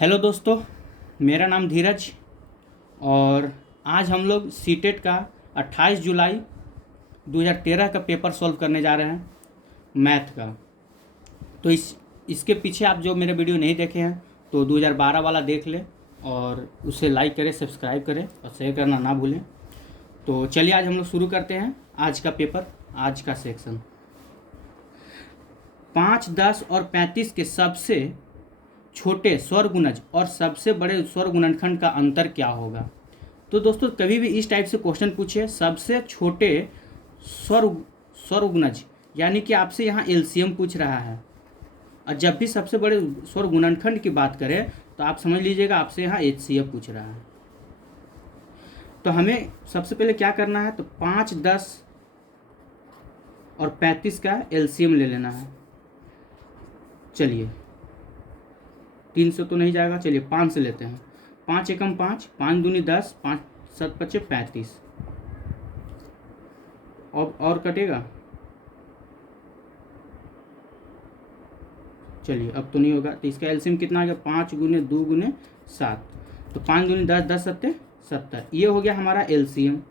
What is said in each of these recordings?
Hello दोस्तों, मेरा नाम धीरज और आज हम लोग सीटेट का 28 जुलाई 2013 का पेपर सॉल्व करने जा रहे हैं मैथ का। तो इसके पीछे आप जो मेरे वीडियो नहीं देखे हैं तो 2012 वाला देख लें और उसे लाइक करें, सब्सक्राइब करें और शेयर करना ना भूलें। तो चलिए आज हम लोग शुरू करते हैं आज का पेपर, आज का सेक्शन। 5, 10 और 35 के सबसे छोटे स्वरगुणज और सबसे बड़े स्वरगुणनखंड का अंतर क्या होगा। तो दोस्तों कभी भी इस टाइप से क्वेश्चन पूछे सबसे छोटे स्वरगुणज यानी कि आपसे यहाँ एलसीएम पूछ रहा है, और जब भी सबसे बड़े स्वरगुणनखंड की बात करें तो आप समझ लीजिएगा आपसे यहाँ एचसीएफ पूछ रहा है। तो हमें सबसे पहले क्या करना है, तो 5, 10 और 35 का एलसीएम ले लेना है। चलिए 3 से तो नहीं जाएगा, चलिए 5 से लेते हैं। 5 एकम 5, 5 दूनी 10, 5 7 पचे 35। और कटेगा, चलिए अब तो नहीं होगा। तो इसका एलसीएम कितना आ गया, 5 गुने 2 गुने 7। तो 5 दूनी 10, 10 सत्ते 70। ये हो गया हमारा एलसीएम।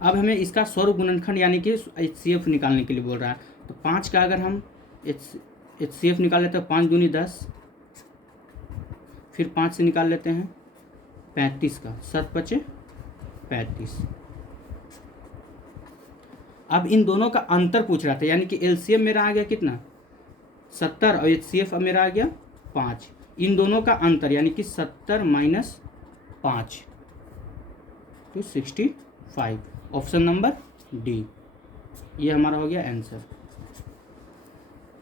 अब हमें इसका स्वरगुणनखंड यानी कि एचसीएफ निकालने के लिए बोल रहा है। तो 5 का अगर हम एचसीएफ निकाल लेते हैं, 5 दूनी 10, फिर 5 से निकाल लेते हैं 35 का, 7 पचे 35। अब इन दोनों का अंतर पूछ रहा था, यानी कि एलसीएम मेरा आ गया कितना 70 और एचसीएफ अब मेरा आ गया 5। इन दोनों का अंतर यानी कि 70 माइनस 5 तो 65। ऑप्शन नंबर डी ये हमारा हो गया आंसर।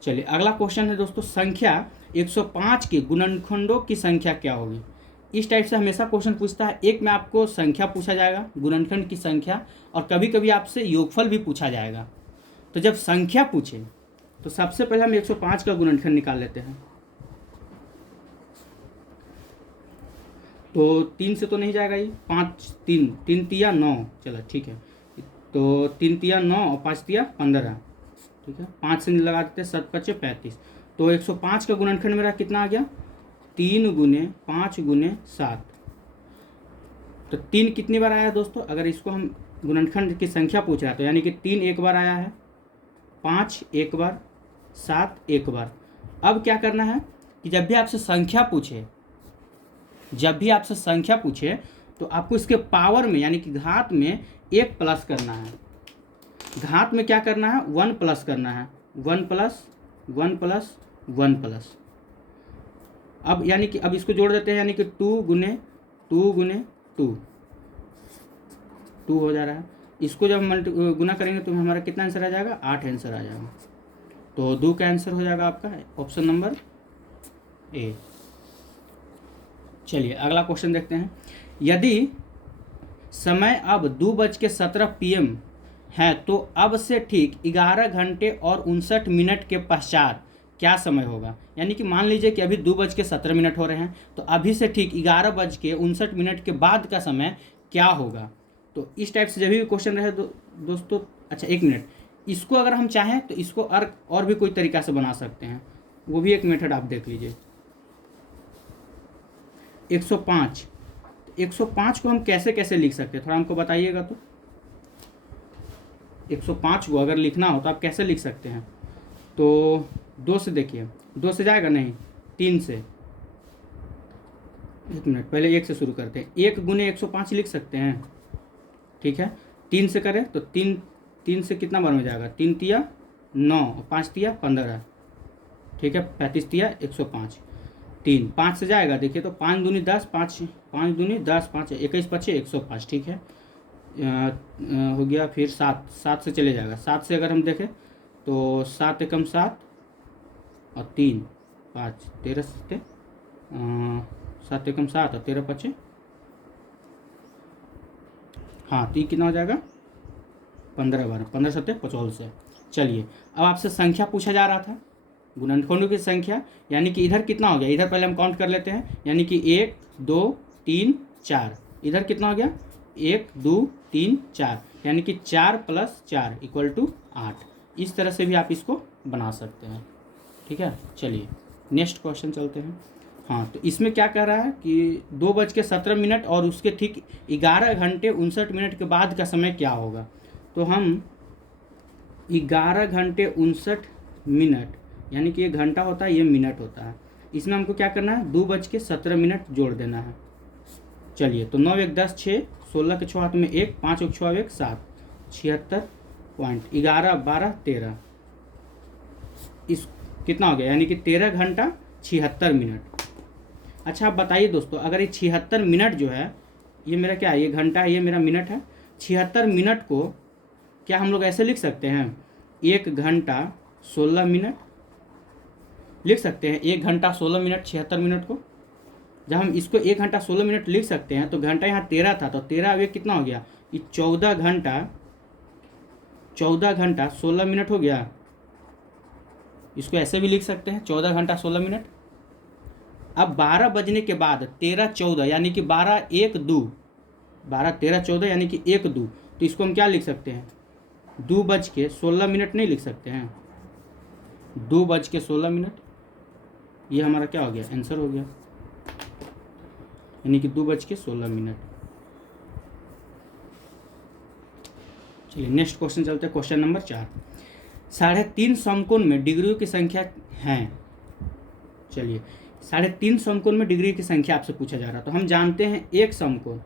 चलिए अगला क्वेश्चन है दोस्तों, संख्या 105 के गुणनखंडों की संख्या क्या होगी। इस टाइप से हमेशा क्वेश्चन पूछता है। एक में आपको संख्या पूछा जाएगा, गुणनखंड की संख्या, और कभी कभी आपसे योगफल भी पूछा जाएगा। तो जब संख्या पूछे तो सबसे पहले हम 105 का गुणनखंड निकाल लेते हैं। तो 3 से तो नहीं जाएगा, ये 5 3 तिया 9, चलो ठीक है। तो 3 तिया 9 और 5 तिया 15, ठीक है। 5 से लगा देते हैं, 7 पचे 35। तो 105 का गुणनखंड मेरा कितना आ गया, 3 गुने 5 गुने 7। तो 3 कितनी बार आया दोस्तों, अगर इसको हम गुणनखंड की संख्या पूछ रहा है तो यानी कि 3 एक बार आया है, 5 एक बार, 7 एक बार। अब क्या करना है कि जब भी आपसे संख्या पूछे तो आपको इसके पावर में यानी कि घात में 1 प्लस करना है। घात में क्या करना है, 1 प्लस करना है, 1 प्लस 1 प्लस 1 प्लस। अब यानी कि अब इसको जोड़ देते हैं, यानी कि 2 गुने 2 गुने 2 हो जा रहा है। इसको जब गुना करेंगे तो हमारा कितना आंसर आ जाएगा, 8 आंसर आ जाएगा। तो 2 का आंसर हो जाएगा आपका ऑप्शन नंबर ए। चलिए अगला क्वेश्चन देखते हैं। यदि समय अब 2:17 PM है तो अब से ठीक 11 घंटे और 59 मिनट के पश्चात क्या समय होगा। यानी कि मान लीजिए कि अभी 2:17 हो रहे हैं, तो अभी से ठीक 11:59 मिनट के बाद का समय क्या होगा। तो इस टाइप से जब भी क्वेश्चन रहे दोस्तों, अच्छा 1 मिनट, इसको अगर हम चाहें तो इसको और भी कोई तरीका से बना सकते हैं, वो भी एक मेथड आप देख लीजिए। 105 को हम कैसे कैसे लिख सकते हैं, थोड़ा हमको बताइएगा। तो 105 को अगर लिखना हो तो आप कैसे लिख सकते हैं। तो 2 से देखिए, 2 से जाएगा नहीं, 3 से। 1 मिनट, पहले 1 से शुरू करते हैं। 1 गुने 105 लिख सकते हैं, ठीक है। 3 से करें तो 3 से कितना बार में जाएगा, 3 तिया 9 और 5 तिया 15, ठीक है। 35 तिया 105। 5 से जाएगा, देखिए तो 5 दूनी 10, 5 दूनी 10, 5 21 पचे 105, ठीक है। हो गया। फिर 7 से चले जाएगा। 7 से अगर हम देखें तो 7 एकम 7 और 3 5 13 से 7 एकम 7 और 13 पचे, हाँ तो कितना हो जाएगा 15 बार, 15 सत्ते 45। चलिए अब आपसे संख्या पूछा जा रहा था, गुणनखंडों की संख्या, यानी कि इधर कितना हो गया, इधर पहले हम काउंट कर लेते हैं। यानी कि 1 2 3 4, इधर कितना हो गया 1 2 3 4, यानी कि 4 + 4 = 8। इस तरह से भी आप इसको बना सकते हैं, ठीक है। चलिए नेक्स्ट क्वेश्चन चलते हैं। हाँ, तो इसमें क्या कह रहा है कि 2:17 और उसके ठीक 11 घंटे 59 मिनट के बाद का समय क्या होगा। तो हम 11 घंटे 59 मिनट, यानी कि 1 घंटा होता है, ये मिनट होता है, इसमें हमको क्या करना है, 2:17 जोड़ देना है। चलिए, तो 9 1 10 6, 16 के 6 हाथ में 1, 5 1 6 1 7, 76.11 12 13, इस कितना हो गया, यानी कि 13 घंटा 76 मिनट। अच्छा, आप बताइए दोस्तों, अगर ये 76 मिनट जो है, ये मेरा क्या है, ये घंटा है, ये मेरा मिनट है, 76 मिनट को क्या हम लोग ऐसे लिख सकते हैं, 1 घंटा 16 मिनट लिख सकते हैं। 1 घंटा 16 मिनट 76 मिनट को जब हम इसको 1 घंटा 16 मिनट लिख सकते हैं, तो घंटा यहाँ 13 था, तो 13 अब ये कितना हो गया, ये 14 घंटा 16 मिनट हो गया। इसको ऐसे भी लिख सकते हैं, 14 घंटा 16 मिनट। अब 12 बजने के बाद 13 14, यानी कि 12 1 2, 12 13 14 यानी कि 1 2, तो इसको हम क्या लिख सकते हैं, 2:16 नहीं लिख सकते हैं, 2:16। ये हमारा क्या हो गया, आंसर हो गया, यानी कि 2:16। चलिए नेक्स्ट क्वेश्चन चलते हैं, क्वेश्चन नंबर 4। 3.5 समकोण में डिग्रियों की संख्या है। चलिए, 3.5 समकोण में डिग्री की संख्या आपसे पूछा जा रहा है। तो हम जानते हैं एक समकोण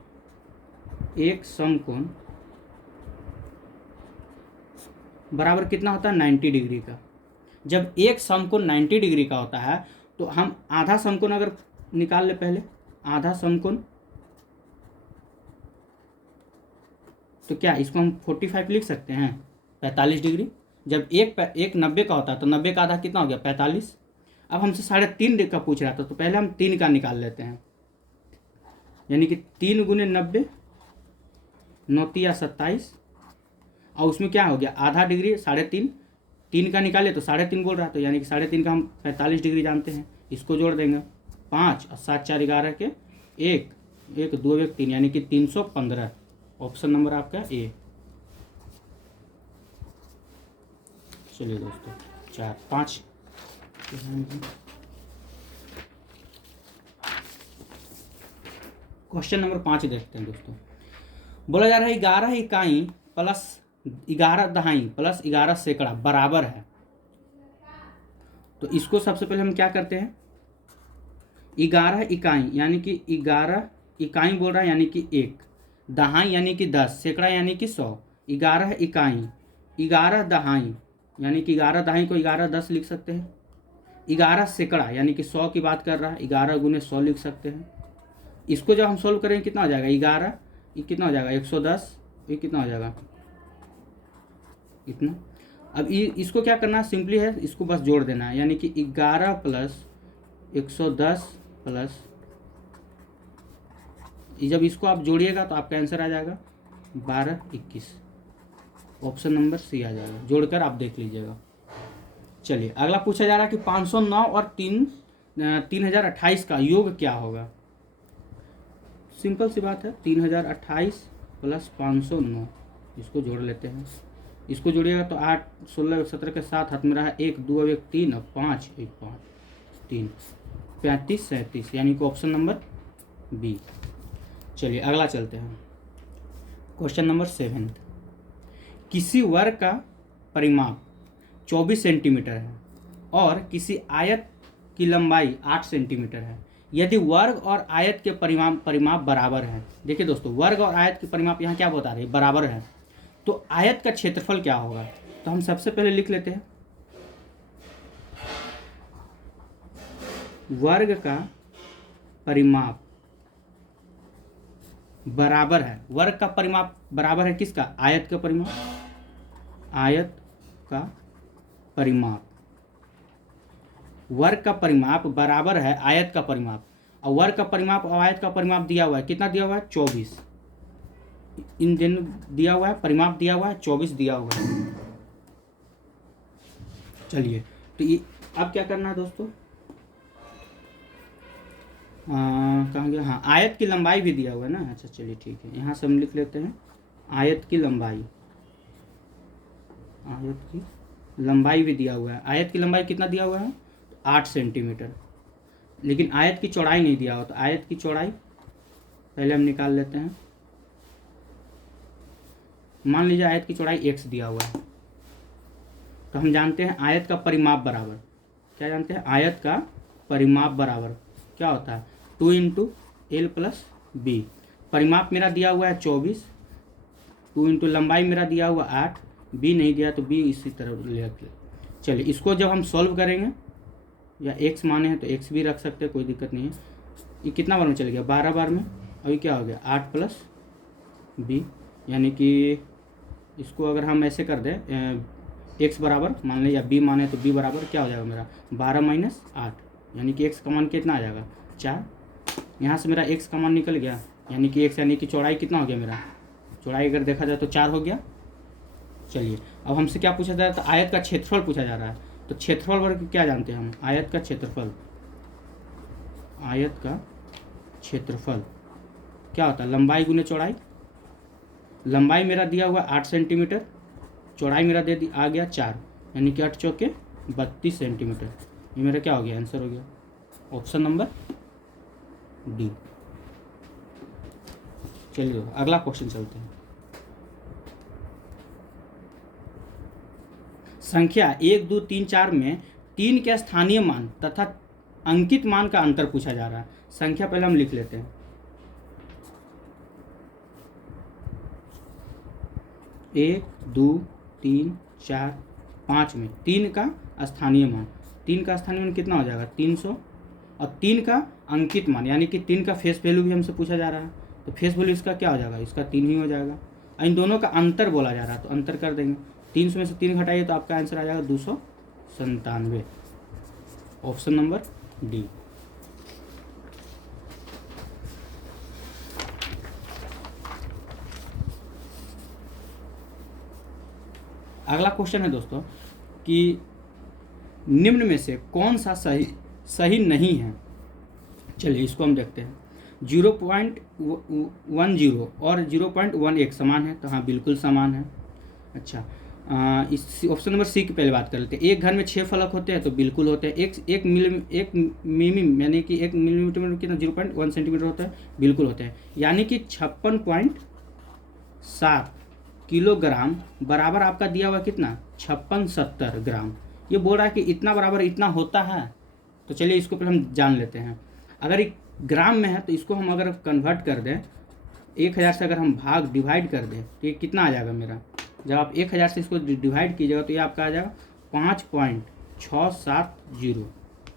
बराबर कितना होता है, 90 डिग्री का। जब एक समकोण 90 डिग्री का होता है, तो हम आधा समकोण अगर निकाल ले, पहले आधा समकोण, तो क्या इसको हम 45 लिख सकते हैं, 45 डिग्री। जब एक 90 का होता है, तो 90 का आधा कितना हो गया, 45। अब हमसे 3.5 का पूछ रहा था, तो पहले हम 3 का निकाल लेते हैं, यानी कि 3 × 90, 9 × 27, और उसमें क्या हो गया, आधा डिग्री 3.5, 3 का निकाले तो 3.5 बोल रहा, तो यानी कि 3.5 का हम 45 डिग्री जानते हैं। इसको जोड़ देंगे, 5 और 7 4 11 के 1 1 2 1 3, यानी कि 315। ऑप्शन नंबर आपका ए। चलिए दोस्तों, 4 5 क्वेश्चन नंबर 5 देखते हैं दोस्तों। बोला जा रहा है 11 इकाई प्लस 11 दहाई प्लस 11 सैकड़ा बराबर है। तो इसको सबसे पहले हम क्या करते हैं, 11 इकाई यानी कि 11 इकाई बोल रहा है, यानी कि 1, दहाई यानी कि 10, सैकड़ा यानी कि 100। 11 इकाई 11 दहाई, यानी कि 11 दहाई को 11 10 लिख सकते हैं। 11 सैकड़ा यानी कि 100 की बात कर रहा है, 11 × 100 लिख सकते हैं। इसको जब हम सोल्व करेंगे कितना हो जाएगा, 11 ये कितना हो जाएगा, 110, ये कितना हो जाएगा, इतना। अब इसको क्या करना है, सिंपली है, इसको बस जोड़ देना है, यानी कि 11 प्लस 110 प्लस, जब इसको आप जोड़िएगा तो आपका आंसर आ जाएगा 12 21। ऑप्शन नंबर सी आ जाएगा, जोड़कर आप देख लीजिएगा। चलिए, अगला पूछा जा रहा है कि 509 और 3028 का योग क्या होगा। सिंपल सी बात है, 3028 प्लस 509, इसको जोड़ लेते हैं। इसको जोड़िएगा तो 8 16 17 के 7 हाथ में रहा, 1 2 1 3 और 5 1 5 3 35 37, यानी कि ऑप्शन नंबर बी। चलिए अगला चलते हैं, क्वेश्चन नंबर 7। किसी वर्ग का परिमाप 24 सेंटीमीटर है और किसी आयत की लंबाई 8 सेंटीमीटर है। यदि वर्ग और आयत के परिमाप बराबर है। देखिए दोस्तों, वर्ग और आयत के परिमाप यहाँ क्या बता रहे हैं, बराबर है, तो आयत का क्षेत्रफल क्या होगा। तो हम सबसे पहले लिख लेते हैं, वर्ग का परिमाप बराबर है, वर्ग का परिमाप बराबर है किसका, आयत का परिमाप, आयत का परिमाप, वर्ग का परिमाप बराबर है आयत का परिमाप। और वर्ग का परिमाप और आयत का परिमाप दिया हुआ है, कितना दिया हुआ है, 24। इन दोनों दिया हुआ है, परिमाप दिया हुआ है 24 दिया हुआ है। चलिए, तो ये अब क्या करना है दोस्तों, कहाँ गया, हाँ, आयत की लंबाई भी दिया हुआ है ना। अच्छा चलिए ठीक है, यहाँ से हम लिख लेते हैं आयत की लंबाई, आयत की लंबाई भी दिया हुआ है। आयत की लंबाई कितना दिया हुआ है, 8 सेंटीमीटर। लेकिन आयत की चौड़ाई नहीं दिया हो, तो आयत की चौड़ाई पहले हम निकाल लेते हैं। मान लीजिए आयत की चौड़ाई x दिया हुआ है, तो हम जानते हैं आयत का परिमाप बराबर, क्या जानते हैं, आयत का परिमाप बराबर क्या होता है, 2 इंटू एल प्लस बी। परिमाप मेरा दिया हुआ है 24, 2 इंटू लंबाई मेरा दिया हुआ 8, बी नहीं दिया तो बी इसी तरह ले। चलिए इसको जब हम सॉल्व करेंगे, या x माने हैं तो x भी रख सकते हैं, कोई दिक्कत नहीं है। ये कितना बार में चल गया, 12 बार में। अभी क्या हो गया, 8 प्लस बी, यानी कि इसको अगर हम ऐसे कर दें, x बराबर मान लें या b माने तो b बराबर क्या हो जाएगा मेरा, 12 माइनस 8, यानी कि x का मान कितना आ जाएगा, 4। यहाँ से मेरा x का मान निकल गया, यानी कि x यानी कि चौड़ाई कितना हो गया मेरा, चौड़ाई अगर देखा जाए तो 4 हो गया। चलिए अब हमसे क्या पूछा जा रहा है, तो आयत का क्षेत्रफल पूछा जा रहा है। तो क्षेत्रफल वर्ग क्या जानते हैं हम, आयत का क्षेत्रफल, आयत का क्षेत्रफल क्या होता है, लंबाई गुने चौड़ाई। लंबाई मेरा दिया हुआ 8 सेंटीमीटर, चौड़ाई मेरा आ गया 4, यानी कि 8 चौके 32 सेंटीमीटर। ये मेरा क्या हो गया, आंसर हो गया ऑप्शन नंबर डी। चलिए अगला क्वेश्चन चलते हैं। संख्या 1, 2, 3, 4 में 3 के स्थानीय मान तथा अंकित मान का अंतर पूछा जा रहा है। संख्या पहले हम लिख लेते हैं, 1, 2, 3, 4, 5 में 3 का स्थानीय मान, 3 का स्थानीय मान कितना हो जाएगा, 300, और 3 का अंकित मान यानी कि 3 का फेस वैल्यू भी हमसे पूछा जा रहा है, तो फेस वैल्यू इसका क्या हो जाएगा, इसका 3 ही हो जाएगा। इन दोनों का अंतर बोला जा रहा है, तो अंतर कर देंगे, 300 में से 3 घटाइए तो आपका आंसर आ जाएगा 297, ऑप्शन नंबर डी। अगला क्वेश्चन है दोस्तों कि निम्न में से कौन सा सही नहीं है। चलिए इसको हम देखते हैं। 0.10 और 0.18 समान है, तो हाँ बिल्कुल समान है। अच्छा, इस ऑप्शन नंबर सी की पहले बात कर लेते हैं। एक घर में 6 फलक होते हैं, तो बिल्कुल होते हैं। एक मिमी यानी कि 1 मिलीमीटर में कितना 0.1 सेंटीमीटर होता है, बिल्कुल होते हैं। यानी कि 56.7 किलोग्राम बराबर आपका दिया हुआ कितना, 5670 ग्राम। ये बोल रहा है कि इतना बराबर इतना होता है, तो चलिए इसको पहले हम जान लेते हैं। अगर एक ग्राम में है तो इसको हम अगर कन्वर्ट कर दें, 1000 से अगर हम डिवाइड कर दें तो ये कितना आ जाएगा मेरा, जब आप 1000 से इसको डिवाइड कीजिएगा तो ये आपका आ जाएगा 5.670,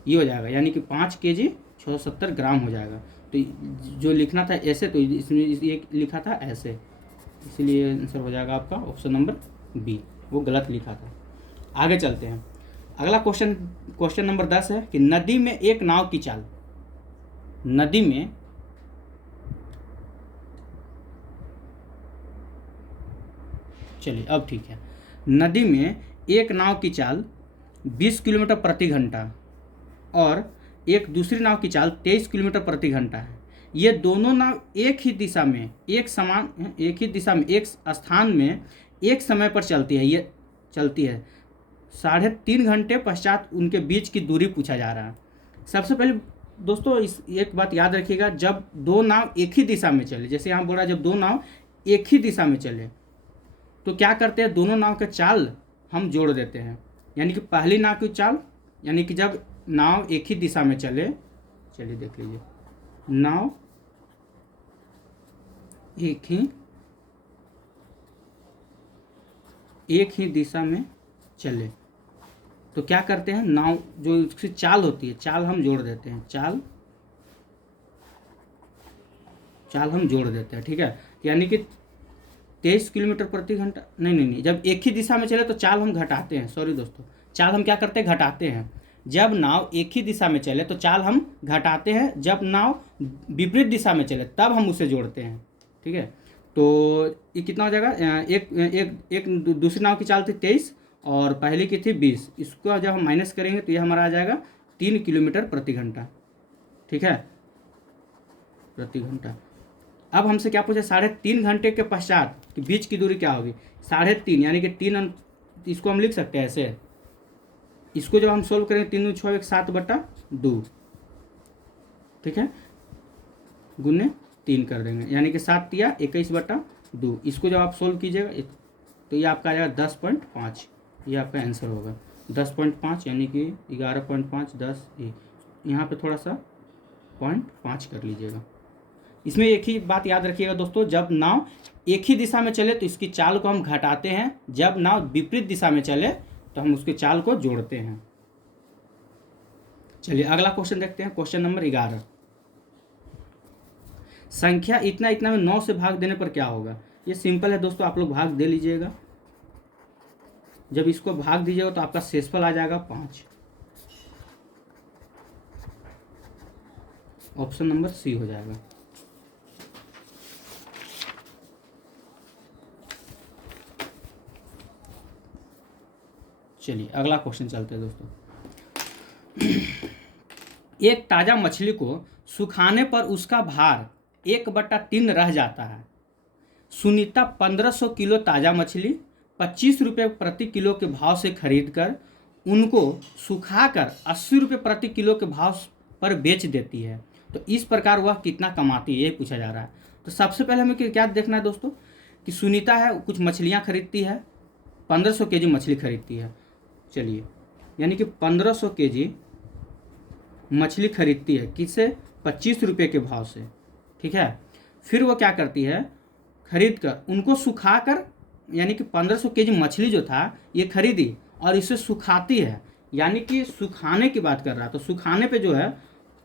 ये हो जाएगा, यानी कि 5 kg 670 ग्राम हो जाएगा। तो जो लिखना था ऐसे, तो इसमें ये लिखा था ऐसे, इसलिए आंसर हो जाएगा आपका ऑप्शन नंबर बी, वो गलत लिखा था। आगे चलते हैं। अगला क्वेश्चन नंबर 10 है कि नदी में एक नाव की चाल, नदी में चलिए अब ठीक है, नदी में एक नाव की चाल 20 किलोमीटर प्रति घंटा और एक दूसरी नाव की चाल 23 किलोमीटर प्रति घंटा है। ये दोनों नाव एक ही दिशा में एक स्थान में एक समय पर चलती है। ये चलती है 3.5 घंटे पश्चात उनके बीच की दूरी पूछा जा रहा है। सबसे पहले दोस्तों एक बात याद रखिएगा, जब दो नाव एक ही दिशा में चले, जैसे यहाँ बोल रहा है जब दो नाव एक ही दिशा में चले तो क्या करते हैं, दोनों नाव के चाल हम जोड़ देते हैं। यानी कि पहली नाव की चाल, यानी कि जब नाव एक ही दिशा में चले, चलिए देख लीजिए, नाव एक ही दिशा में चले तो क्या करते हैं, नाव जो उसकी चाल होती है, चाल हम जोड़ देते हैं, चाल हम जोड़ देते हैं। ठीक है, यानी कि 23 किलोमीटर प्रति घंटा, नहीं, जब एक ही दिशा में चले तो चाल हम घटाते हैं। सॉरी दोस्तों, चाल हम क्या करते हैं, घटाते हैं। जब नाव एक ही दिशा में चले तो चाल हम घटाते हैं, जब नाव विपरीत दिशा में चले तब हम उसे जोड़ते हैं। ठीक है, तो ये कितना हो जाएगा, एक दूसरी नाव की चाल थी 23 और पहले की थी 20, इसको जब हम माइनस करेंगे तो ये हमारा आ जाएगा 3 किलोमीटर प्रति घंटा। ठीक है, प्रति घंटा। अब हमसे क्या पूछा, 3.5 घंटे के पश्चात कि बीच की दूरी क्या होगी, 3.5 यानी कि 3, इसको हम लिख सकते हैं ऐसे, इसको जब हम सोल्व करेंगे 3 × 6 = 7/2, ठीक है, गुने 3 कर देंगे, यानी कि 7 तिया 21/2। इसको जब आप सोल्व कीजिएगा तो ये आपका आ जाएगा 10.5। ये आपका आंसर होगा 10.5, यानी कि 11.5 10 यहाँ पे थोड़ा सा 0.5 कर लीजिएगा। इसमें एक ही बात याद रखिएगा दोस्तों, जब नाव एक ही दिशा में चले तो इसकी चाल को हम घटाते हैं, जब नाव विपरीत दिशा में चले तो हम उसके चाल को जोड़ते हैं। चलिए अगला क्वेश्चन देखते हैं, क्वेश्चन नंबर 11। संख्या इतना इतना में 9 से भाग देने पर क्या होगा? ये सिंपल है दोस्तों, आप लोग भाग दे लीजिएगा। जब इसको भाग दीजिएगा तो आपका शेषफल आ जाएगा 5। ऑप्शन नंबर सी हो जाएगा। चलिए अगला क्वेश्चन चलते हैं दोस्तों। एक ताजा मछली को सुखाने पर उसका भार 1/3 रह जाता है। सुनीता 1500 किलो ताजा मछली 25 रुपये प्रति किलो के भाव से खरीदकर उनको सुखाकर 80 रुपये प्रति किलो के भाव पर बेच देती है, तो इस प्रकार वह कितना कमाती है, ये पूछा जा रहा है। तो सबसे पहले हमें क्या देखना है दोस्तों कि सुनीता है, कुछ मछलियाँ खरीदती है, 1500 केजी मछली खरीदती है। चलिए, यानी कि 1500 केजी मछली खरीदती है, किससे? 25 रुपये के भाव से, ठीक है। फिर वो क्या करती है, खरीद कर उनको सुखा कर, यानी कि 1500 केजी मछली जो था ये खरीदी और इसे सुखाती है, यानी कि सुखाने की बात कर रहा है। तो सुखाने पे जो है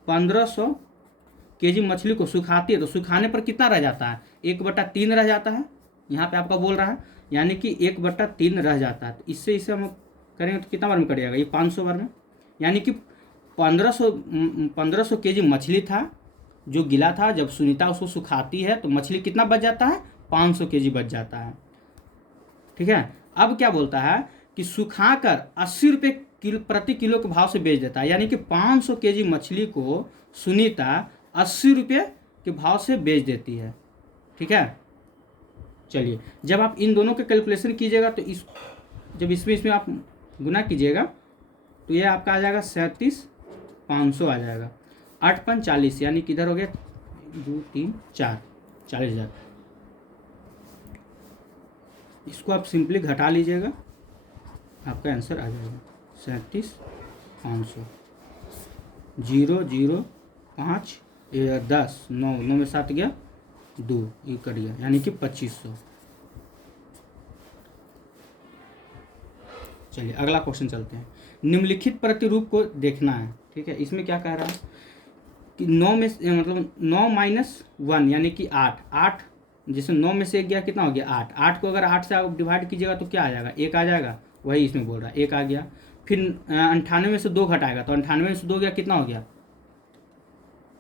1500 केजी मछली को सुखाती है, तो सुखाने पर कितना रह जाता है? 1/3 रह जाता है, यहाँ पे आपका बोल रहा है, यानी कि 1/3 रह जाता है। तो इससे इसे हम करेंगे तो कितना बार में कटेगा? ये 500 बार में, यानी कि 1500 केजी मछली था जो गिला था। जब सुनीता उसको सुखाती है तो मछली कितना बच जाता है? 500 केजी बच जाता है, ठीक है। अब क्या बोलता है कि सुखाकर 80 रुपये प्रति किलो के भाव से बेच देता है, यानी कि 500 केजी मछली को सुनीता 80 रुपये के भाव से बेच देती है, ठीक है। चलिए, जब आप इन दोनों के कैलकुलेशन कीजिएगा तो जब इसमें आप गुना कीजिएगा तो ये आपका आ जाएगा 37,500 आ जाएगा। 8 40, यानी किधर हो गया? 2 3 4 40,000। इसको आप सिंपली घटा लीजिएगा, आपका आंसर आ जाएगा 37,500। 0 0 5 10 9 9 में 7 गया 2, ये कट गया, यानी कि 2500। चलिए अगला क्वेश्चन चलते हैं। निम्नलिखित प्रतिरूप को देखना है, ठीक है। इसमें क्या कह रहा है कि 9 में मतलब 9 - 1 यानी कि 8 जैसे 9 में से 1 गया, कितना हो गया? 8 को अगर 8 से आप डिवाइड कीजिएगा तो क्या आ जाएगा? 1 आ जाएगा, वही इसमें बोल रहा है, 1 आ गया। फिर 98 में से 2 घटाएगा तो 98 में से 2 गया, कितना हो गया?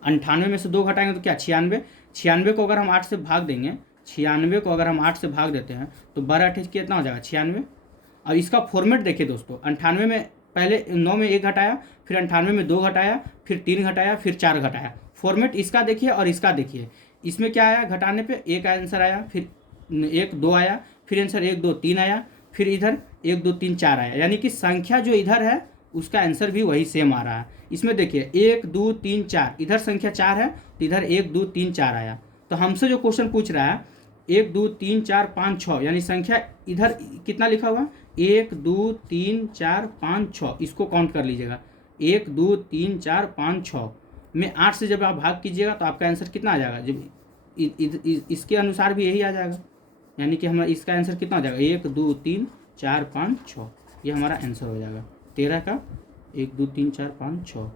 98 में से 2 घटाएंगे तो क्या? 96। 96 को अगर हम 8 से भाग देंगे, 96 को अगर हम 8 से भाग देते हैं तो 12 8 कितना हो जाएगा? 96। और इसका फॉर्मेट देखिए दोस्तों, 98 में पहले 9 में 1 घटाया, फिर 98 में 2 घटाया, फिर 3 घटाया, फिर 4 घटाया। फॉर्मेट इसका देखिए और इसका देखिए, इसमें क्या आया? घटाने पे 1 आंसर आया, फिर 1 2 आया, फिर आंसर 1 2 3 आया, फिर इधर 1 2 3 4 आया, यानी कि संख्या जो इधर है उसका आंसर भी वही सेम आ रहा है। इसमें देखिए 1 2 3 4, इधर संख्या 4 है तो इधर 1 2 3 4 आया। तो हमसे जो क्वेश्चन पूछ रहा है 1 2 3 4 5 6, यानी संख्या इधर कितना लिखा हुआ? 1 2 3 4 5 6, इसको काउंट कर लीजिएगा। 1 2 3 4 5 6 में 8 से जब आप भाग कीजिएगा तो आपका आंसर कितना आ जाएगा? जब इसके अनुसार भी यही आ जाएगा, यानी कि हमारा इसका आंसर कितना हो जाएगा? 1 2 3 4 5 6, ये हमारा आंसर हो जाएगा 13 का 1 2 3 4 5 6।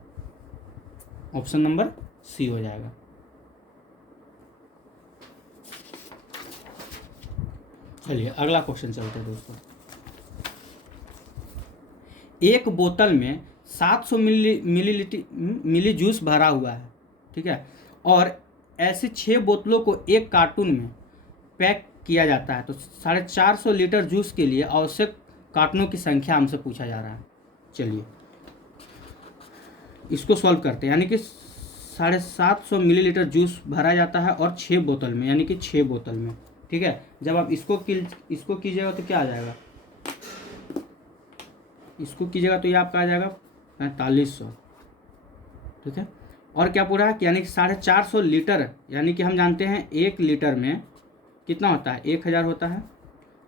ऑप्शन नंबर सी हो जाएगा। चलिए अगला क्वेश्चन चलते हैं दोस्तों। एक बोतल में 700 मिली जूस भरा हुआ है, ठीक है, और ऐसे 6 बोतलों को एक कार्टून में पैक किया जाता है। तो 450 लीटर जूस के लिए आवश्यक कार्टूनों की संख्या हमसे पूछा जा रहा है। चलिए इसको सॉल्व करते हैं, यानी कि 750 मिलीलीटर जूस भरा जाता है और 6 बोतल में, यानी कि 6 बोतल में, ठीक है। जब आप इसको कीजिएगा तो क्या आ जाएगा? इसको कीजिएगा तो ये आपका आ जाएगा 4500, ठीक है। और क्या पूरा, यानी कि 450 लीटर, यानी कि हम जानते हैं 1 लीटर में कितना होता है, 1000 होता है।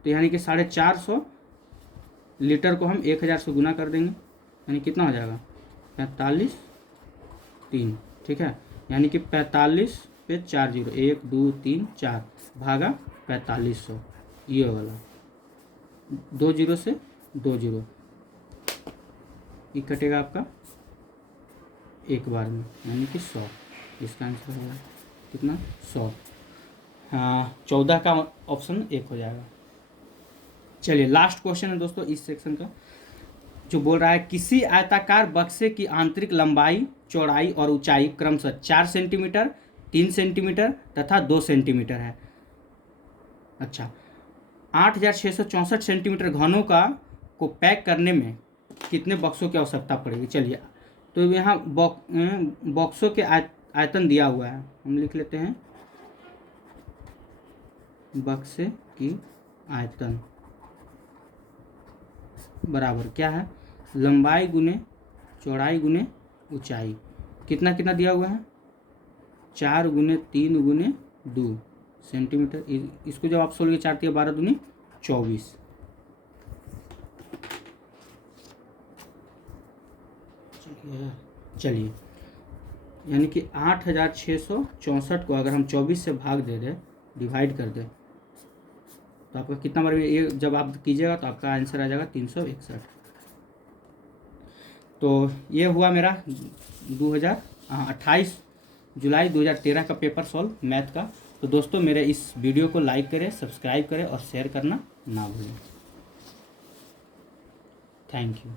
तो यानी कि 450 लीटर को हम 1000 से गुना कर देंगे, यानी कितना हो जाएगा 45 3, ठीक है। यानी कि 45 पे 4 जीरो, 1 2 3 4 भागा 4500, ये वाला 2 जीरो से 2 जीरो, ये कटेगा आपका एक बार में, यानी कि 100। इसका आंसर होगा कितना, 100। हाँ, 14 का ऑप्शन 1 हो जाएगा। चलिए लास्ट क्वेश्चन है दोस्तों इस सेक्शन का, जो बोल रहा है किसी आयताकार बक्से की आंतरिक लंबाई, चौड़ाई और ऊंचाई क्रमशः 4 सेंटीमीटर, 3 सेंटीमीटर तथा 2 सेंटीमीटर है। अच्छा, 8664 सेंटीमीटर घनों को पैक करने में कितने बक्सों की आवश्यकता पड़ेगी। चलिए, तो यहाँ बॉक्सों के आयतन दिया हुआ है, हम लिख लेते हैं बक्से की आयतन बराबर क्या है, लंबाई गुने चौड़ाई गुने ऊंचाई, कितना कितना दिया हुआ है, 4 गुने 3 गुने 2 सेंटीमीटर। इसको जब आप 16 के 4 दिया 12 दूनी 24। चलिए, यानी कि 8664 को अगर हम 24 से भाग दे दें, डिवाइड कर दें, तो आपका कितना बार ये जब आप कीजिएगा तो आपका आंसर आ जाएगा 361। तो ये हुआ मेरा 28 जुलाई 2013 का पेपर सॉल्व मैथ का। तो दोस्तों मेरे इस वीडियो को लाइक करें, सब्सक्राइब करें और शेयर करना ना भूलें। Thank you.